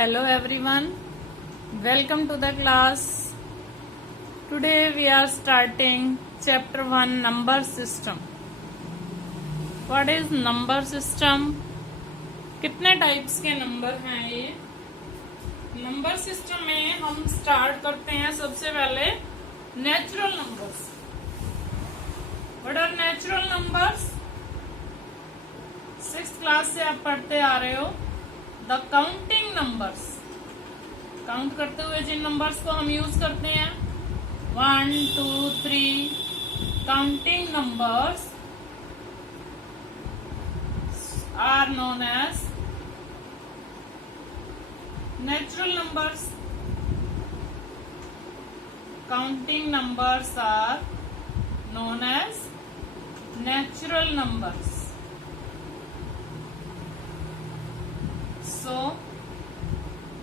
Hello everyone, welcome to the class. Today we are starting chapter 1 number system. What is number system? कितने types के number हैं ये? Number system में हम start करते हैं सबसे पहले natural numbers. What are natural numbers? 6th class से आप पढ़ते आ रहे हो. द काउंटिंग नंबर्स, काउंट करते हुए जिन नंबर्स को हम यूज करते हैं 1, 2, 3. Counting numbers are known as natural numbers. Counting numbers are known as natural numbers. So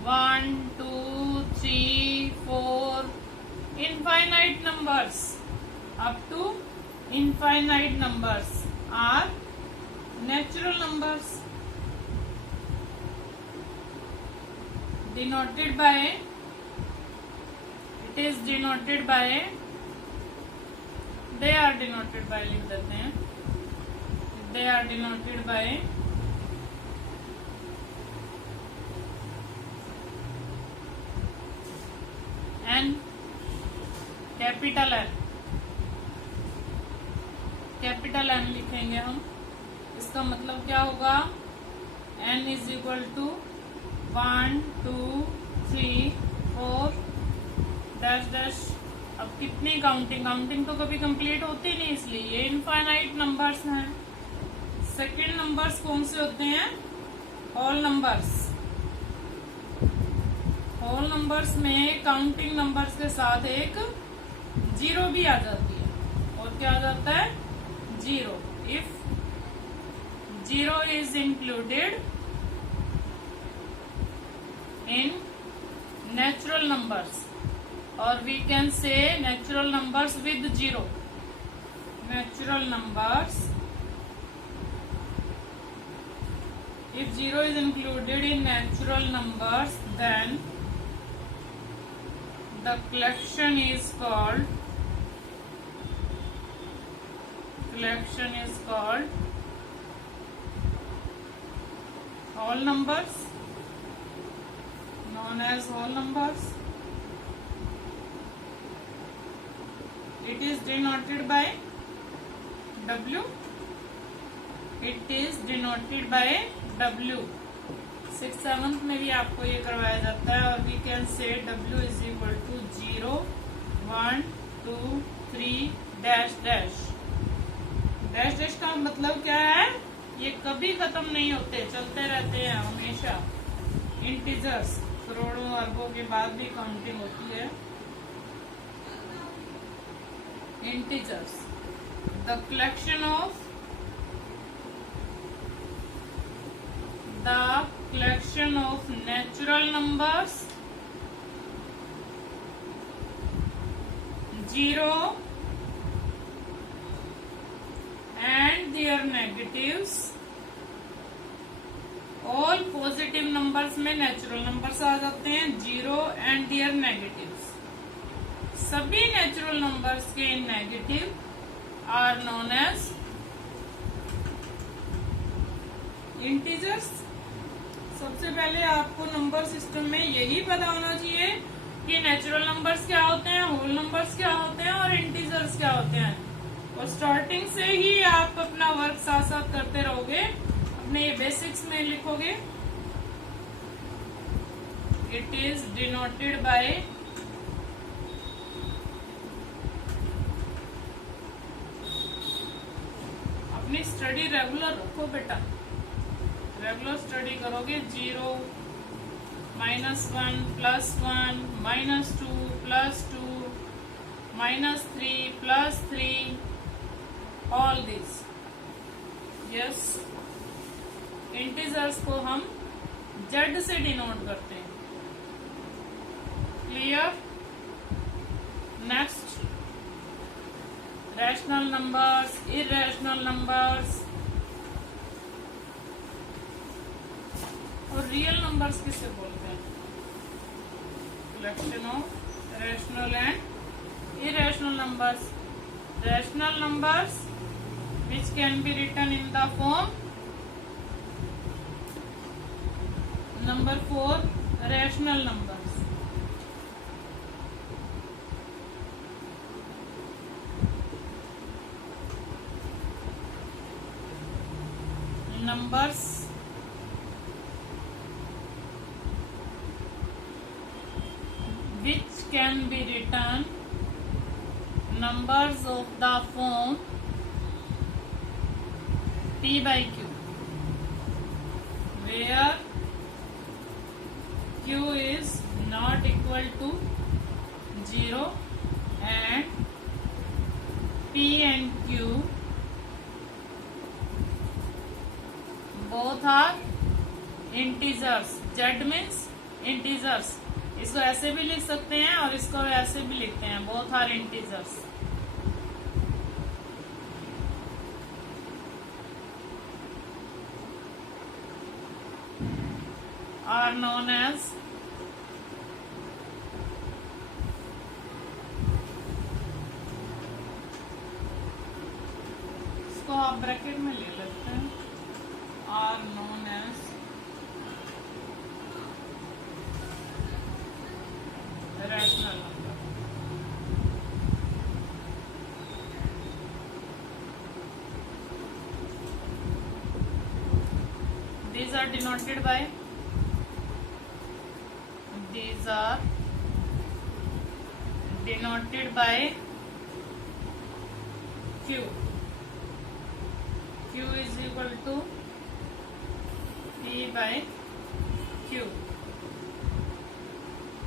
1, 2, 3, 4 infinite numbers up to infinite numbers are natural numbers, denoted by, it is denoted by, they are denoted by, लिख देते हैं, they are denoted by N, capital N. Capital N लिखेंगे हम. इसका मतलब क्या होगा? N is equal to 1, 2, 3, 4 dash dash. अब कितनी काउंटिंग तो कभी कंप्लीट होती नहीं, इसलिए ये इनफाइनाइट नंबर्स हैं. सेकेंड नंबर्स कौन से होते हैं? Whole numbers. होल नंबर्स में काउंटिंग नंबर्स के साथ एक जीरो भी आ जाती है. और क्या आ जाता है? Zero. If zero is included in natural numbers, और we can say natural numbers with zero. Natural numbers, if zero is included in natural numbers, then the collection is called whole numbers, known as whole numbers. It is denoted by W. It is denoted by W. 6th 7th में भी आपको ये करवाया जाता है. और we can say W is equal to 0, 1, 2, 3 dash dash. Dash dash का मतलब क्या है? ये कभी खत्म नहीं होते, चलते रहते हैं हमेशा. इंटीजर्स, करोड़ों अरबों के बाद भी काउंटिंग होती है. Integers, the collection of natural numbers, 0 and their negatives. all positive numbers में नेचुरल नंबर्स आ जाते हैं. 0 and their negatives. सभी नेचुरल नंबर्स के negative are known as integers. सबसे पहले आपको नंबर सिस्टम में यही पता होना चाहिए कि नेचुरल नंबर्स क्या होते हैं, होल नंबर्स क्या होते हैं और इंटीजर्स क्या होते हैं. और स्टार्टिंग से ही आप अपना वर्क साथ साथ करते रहोगे. अपने ये बेसिक्स में लिखोगे. इट इज डिनोटेड बाय अपनी स्टडी रेगुलर रखो बेटा. रेगुलर स्टडी करोगे. 0, -1, +1, -2, +2, -3, +3, ऑल दिस. यस, इंटीजर्स को हम Z से डिनोट करते हैं. Clear? Next, rational numbers, irrational numbers. और रियल नंबर्स किसे बोलते हैं? collection of rational and irrational numbers. Rational numbers which can be written in the form number 4 rational numbers. Numbers which can be written numbers of the form P by Q, where Q is not equal to 0 and P and Q both are integers. Z means integers. इसको ऐसे भी लिख सकते हैं और इसको ऐसे भी लिखते हैं, both are integers. Are known as इसको आप ब्रैकेट में ले लेते हैं, are known as rational number. These are denoted by Q. Q is equal to P by Q.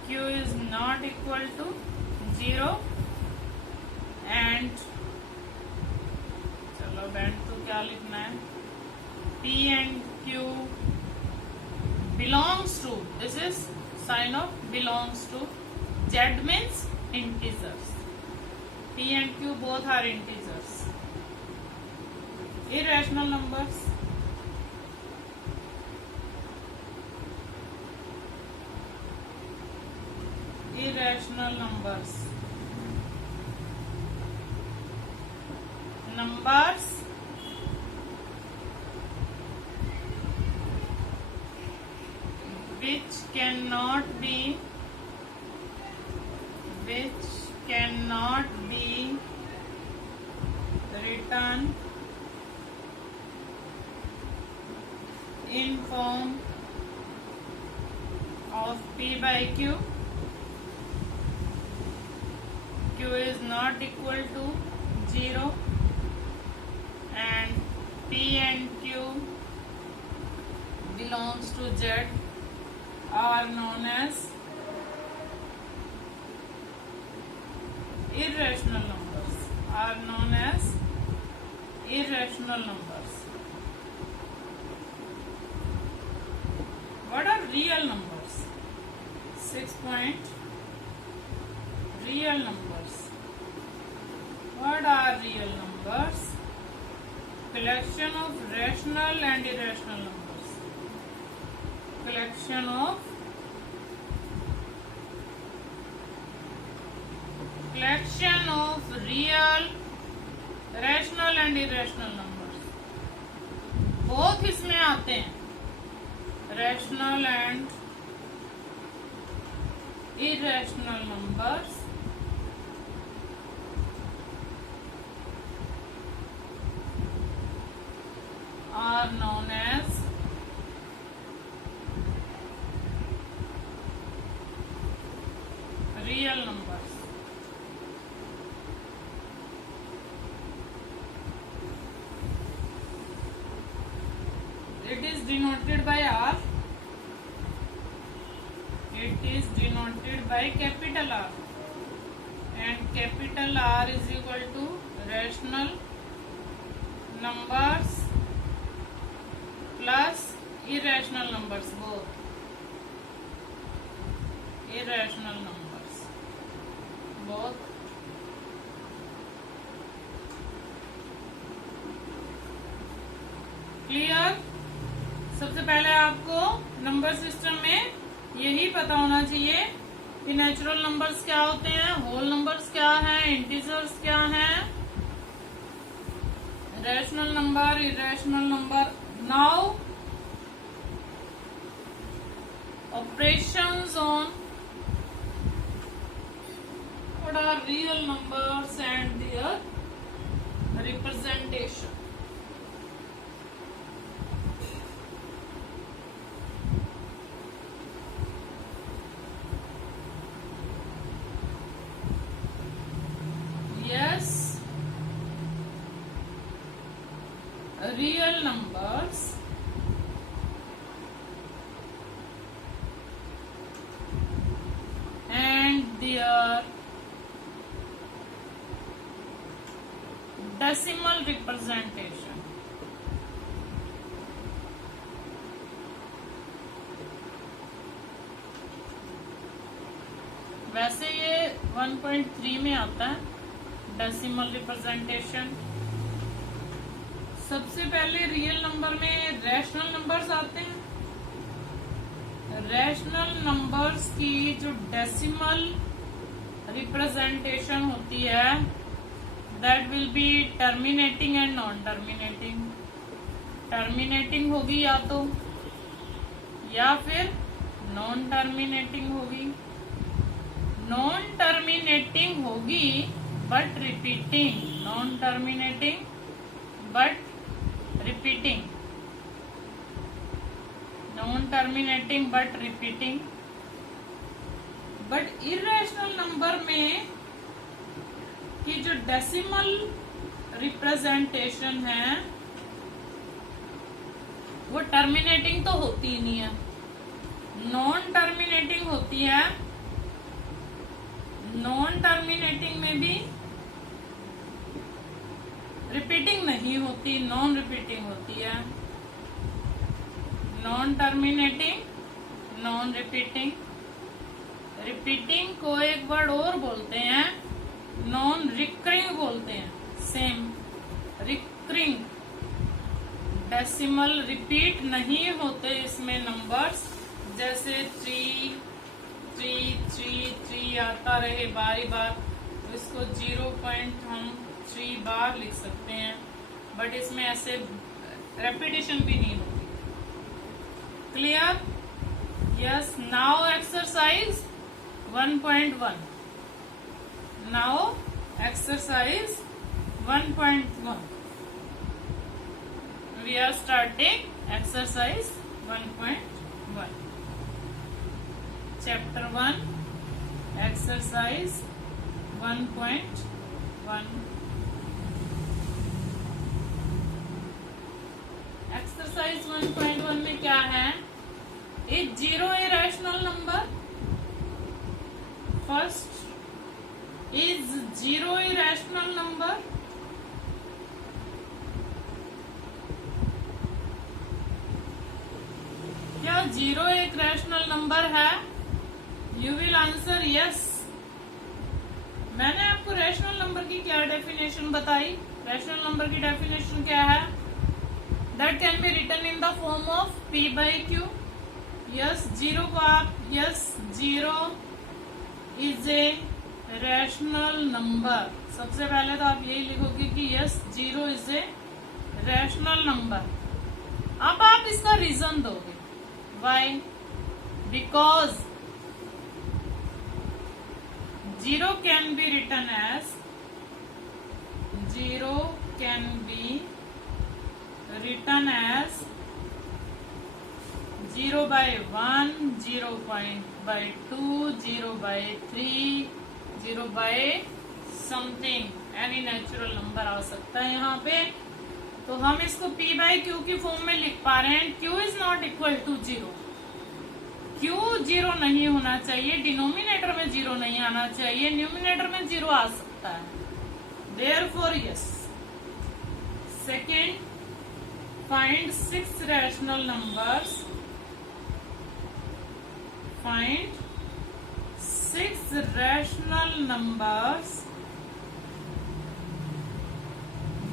Q is not equal to 0 and चलो बैंड तो क्या लिखना है, P and Q belongs to, this is sign of belongs to, Z means integers. P and Q both are integers. Irrational numbers. Irrational numbers. Numbers which cannot be written in form of P by Q. Q is not equal to 0 and P and Q belongs to Z are known as irrational numbers. Are known as irrational numbers. What are real numbers? 6 point. Real numbers. What are real numbers? Collection of rational and irrational numbers. Collection of real, rational and irrational numbers. Both इसमें आते हैं, rational and irrational numbers are known as real numbers. It is denoted by R. It is denoted by capital R, and capital R is equal to rational numbers plus irrational numbers, both irrational numbers, both clear. सबसे पहले आपको number system में यही पता होना चाहिए कि natural numbers क्या होते हैं, होल नंबर्स क्या है, इंटीजर्स क्या है, rational number, irrational number. Now operations on what are real numbers and their representation. Yes, real numbers their decimal representation. वैसे ये 1.3 में आता है डेसिमल रिप्रेजेंटेशन. सबसे पहले रियल नंबर में रैशनल नंबर्स आते हैं. रैशनल नंबर्स की जो डेसिमल रिप्रेजेंटेशन होती है that will be terminating and non terminating. Terminating होगी या फिर नॉन टर्मिनेटिंग होगी. नॉन टर्मिनेटिंग होगी but repeating. Non terminating but repeating. Non terminating but repeating. But irrational number में की जो डेसिमल रिप्रेजेंटेशन है वो टर्मिनेटिंग तो होती ही नहीं है, नॉन टर्मिनेटिंग होती है. नॉन टर्मिनेटिंग में भी रिपीटिंग नहीं होती, नॉन रिपीटिंग होती है. Non terminating, non repeating. Repeating को एक वर्ड और बोलते हैं, नॉन रिकरिंग बोलते हैं. Same recurring. डेसिमल रिपीट नहीं होते इसमें नंबर्स. जैसे 3 3 3 3 आता रहे बारी बार तो इसको 0.3 बार लिख सकते हैं. बट इसमें ऐसे रेपिटेशन भी नहीं होती. Clear? Yes. Now exercise 1.1. Now exercise 1.1. We are starting exercise 1.1. Chapter 1, exercise 1.1. Exercise 1.1 में क्या है? Is zero a rational number? First, is zero a rational number? क्या जीरो एक रैशनल नंबर है? You will answer yes. मैंने आपको rational number की क्या डेफिनेशन बताई? रैशनल नंबर की डेफिनेशन क्या है? That can be written in the form of p by q. Yes, zero को आप yes zero is a rational number. सबसे पहले तो आप यही लिखोगे कि yes zero is a rational number. अब आप इसका रीजन दोगे. Why? Because zero can be written as zero can be written as 0/1, 0/2, 0/3, 0/something. Any natural number आ सकता है यहाँ पे. तो हम इसको p by q की फॉर्म में लिख पा रहे हैं. q is not equal to zero. q zero नहीं होना चाहिए. डिनोमिनेटर में जीरो नहीं आना चाहिए. न्यूमिनेटर में जीरो आ सकता है. Therefore yes. Second, find 6 rational numbers. Find 6 rational numbers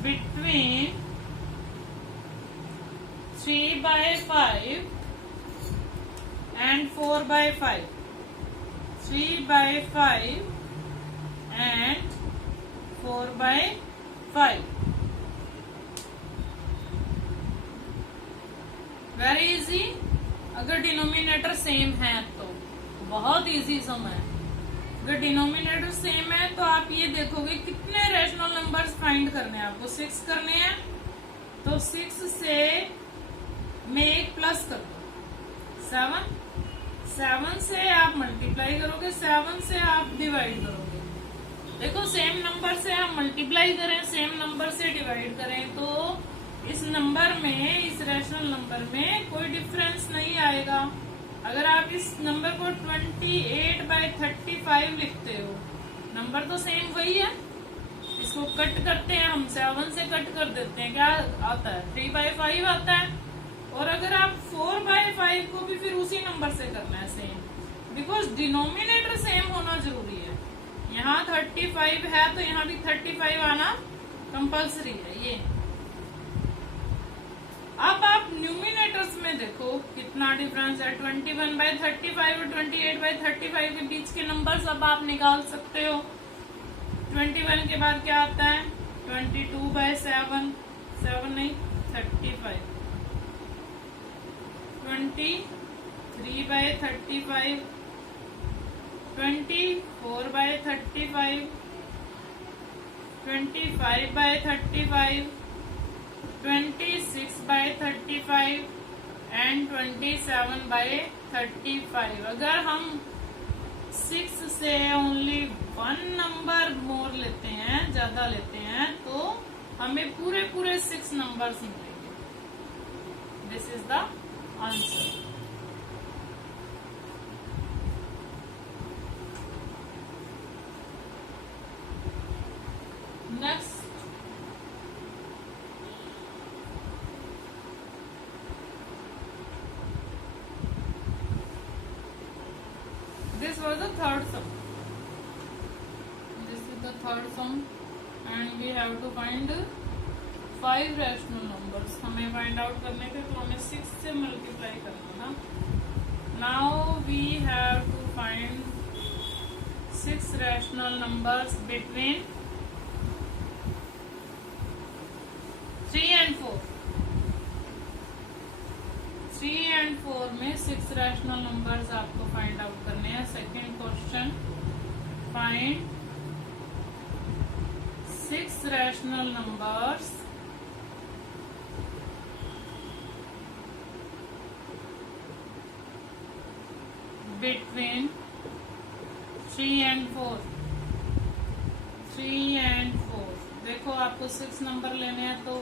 between 3/5 and 4/5. 3/5 and 4/5. Very easy. अगर डिनोमिनेटर सेम है तो बहुत इजी सम है। अगर डिनोमिनेटर सेम है तो आप ये देखोगे कितने रैशनल नंबर्स फाइंड करने हैं आपको। 6 करने हैं तो 6 से में एक प्लस कर दो 7, 7 से आप मल्टीप्लाई करोगे, 7 से आप डिवाइड करोगे। देखो सेम नंबर से हम मल्टीप्लाई करें, सेम नंबर से डिवाइड करें तो इस नंबर में, इस रैशनल नंबर में कोई डिफरेंस नहीं आएगा। अगर आप इस नंबर को 28/35 लिखते हो, नंबर तो सेम वही है। इसको कट करते हैं हम, 7 से कट कर देते हैं, क्या आता है 3/5 आता है। और अगर आप 4/5 को भी फिर उसी नंबर से करना है सेम, बिकॉज डिनोमिनेटर सेम होना जरूरी है। यहाँ 35 है तो यहाँ भी 35 आना कंपल्सरी है ये। अब आप न्यूमिनेटर्स में देखो कितना डिफरेंस है। 21/35 और 28/35 के बीच के नंबर्स अब आप निकाल सकते हो। 21 के बाद क्या आता है 22/7, 7 नहीं 35, 23/35, 24/35, 25/35, 26/35 एंड 27/35। अगर हम 6 से ओनली 1 नंबर मोर लेते हैं, ज्यादा लेते हैं, तो हमें पूरे 6 नंबर्स मिलेंगे। This is the answer. Next, this was the third sum. This is the third sum and we have to find 5 rational numbers. हमें find out करने थे तो हमें 6 से multiply करना था। Now we have to find 6 rational numbers between 3 and 4. 3 and 4 में 6 rational numbers आपको फाइंड आउट करने हैं। Second question, find 6 rational numbers between 3 and 4। 3 and 4 देखो आपको 6 नंबर लेने हैं तो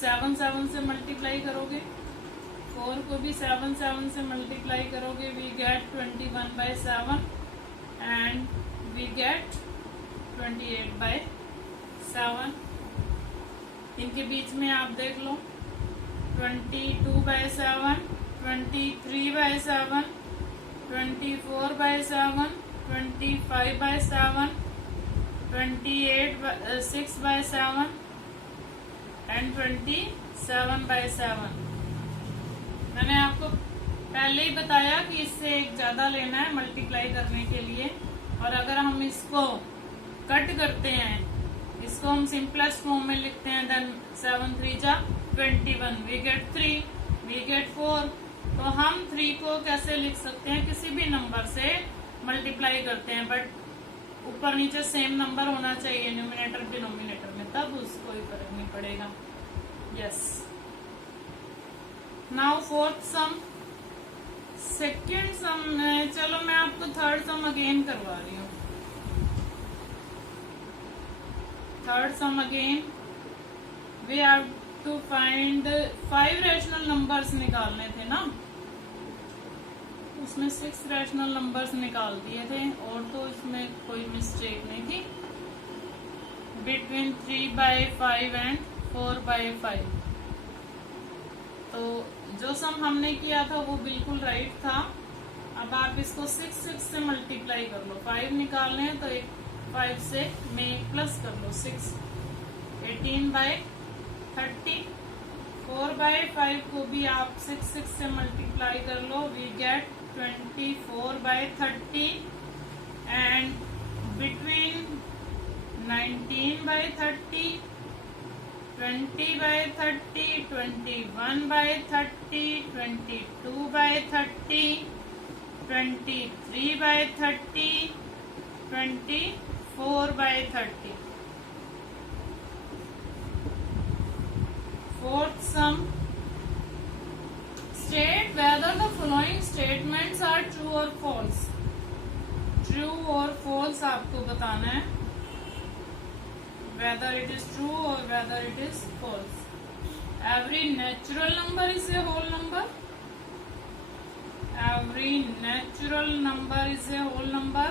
7 से मल्टीप्लाई करोगे, 4 को भी 7 से मल्टीप्लाई करोगे, we get 21/7 and we get 28/7। इनके बीच में आप देख लो 22/7, 23/7, 24/7, 25/7, 6/7 एंड 27/7। मैंने आपको पहले ही बताया कि इससे एक ज्यादा लेना है मल्टीप्लाई करने के लिए। और अगर हम इसको कट करते हैं, इसको हम सिंपलेस्ट फॉर्म में लिखते हैं, देन 7 3 जा 21, वी गेट 3, वी गेट 4। तो हम 3 को कैसे लिख सकते हैं, किसी भी नंबर से मल्टीप्लाई करते हैं, बट ऊपर नीचे सेम नंबर होना चाहिए न्यूमिनेटर डिनोमिनेटर में, तब उसको कोई फर्क नहीं पड़ेगा। Yes, now fourth sum. Second sum में, चलो मैं आपको थर्ड सम अगेन करवा रही हूँ। Third sum again, we have to find 5 rational numbers निकालने थे ना, उसमें 6 रैशनल नंबर्स निकाल दिए थे और तो इसमें कोई मिस्टेक नहीं थी। Between 3/5 and 4/5। तो जो सम हमने किया था वो बिल्कुल राइट था। अब आप इसको 6 से मल्टीप्लाई कर लो। 5 निकालने हैं तो 5 से में एक प्लस कर लो, 6 18/30। 4/5 को भी आप 6 से मल्टीप्लाई कर लो, we get 24/30 and between 19 by 30, 20 by 30, 21 by 30, 22 by 30, 23 by 30, 24 by 30. Fourth sum. State whether the following statements are true or false. True or false आपको बताना है. Whether it is true or whether it is false. Every natural number is a whole number. Every natural number is a whole number.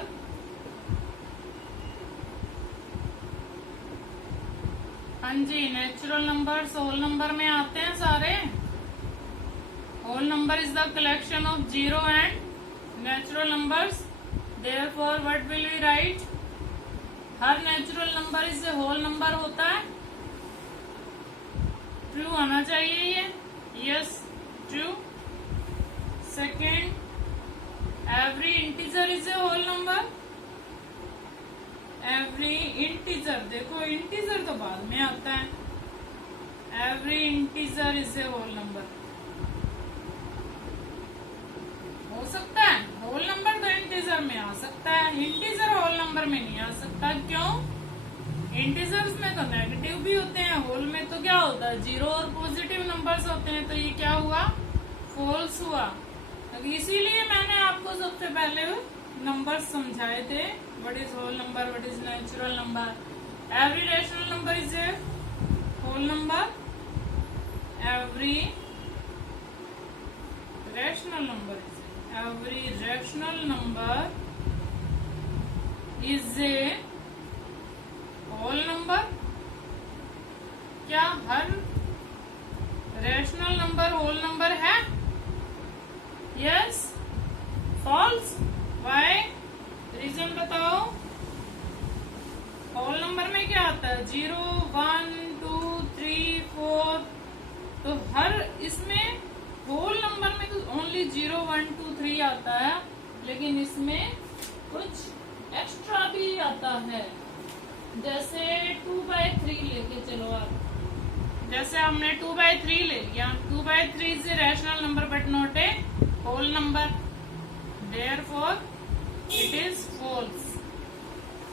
हाँ जी, natural numbers whole number में आते हैं सारे. Whole number is the collection of zero and natural numbers. Therefore what will we write? हर natural number is a whole number होता है. True आना चाहिए ये. Yes, true. Second, every integer is a whole number. Every integer, देखो integer तो बाद में आता है. Every integer is a whole number. हो सकता है होल नंबर तो इंटीजर में आ सकता है, इंटीजर होल नंबर में नहीं आ सकता. क्यों? इंटीजर्स में तो नेगेटिव भी होते हैं, होल में तो क्या होता है, जीरो और पॉजिटिव नंबर्स होते हैं. तो ये क्या हुआ? फॉल्स हुआ. तो इसीलिए मैंने आपको सबसे पहले नंबर समझाए थे. What is whole number, what is natural number. Every rational number is a whole number. Every rational number is every rational number is a whole number. क्या हर रेशनल नंबर होल नंबर है? Yes. False. Why? Reason बताओ. Whole number में क्या आता है? 0, 1, 2, 3, 4. तो हर इसमें होल नंबर में तो ओनली 0, 1, 2, 3 आता है, लेकिन इसमें कुछ एक्स्ट्रा भी आता है. जैसे 2/3 लेके चलो आप. जैसे हमने 2/3 ले लिया. 2/3 is a rational number but not a whole number. Therefore it is false.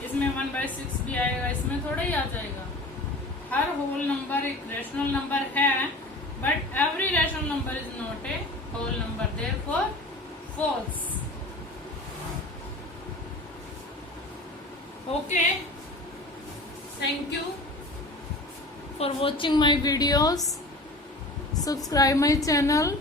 इसमें 1/6 भी आएगा, इसमें थोड़ा ही आ जाएगा. हर होल नंबर एक रैशनल नंबर है, but every rational number is not a whole number, therefore false. Okay, thank you for watching my videos. Subscribe my channel.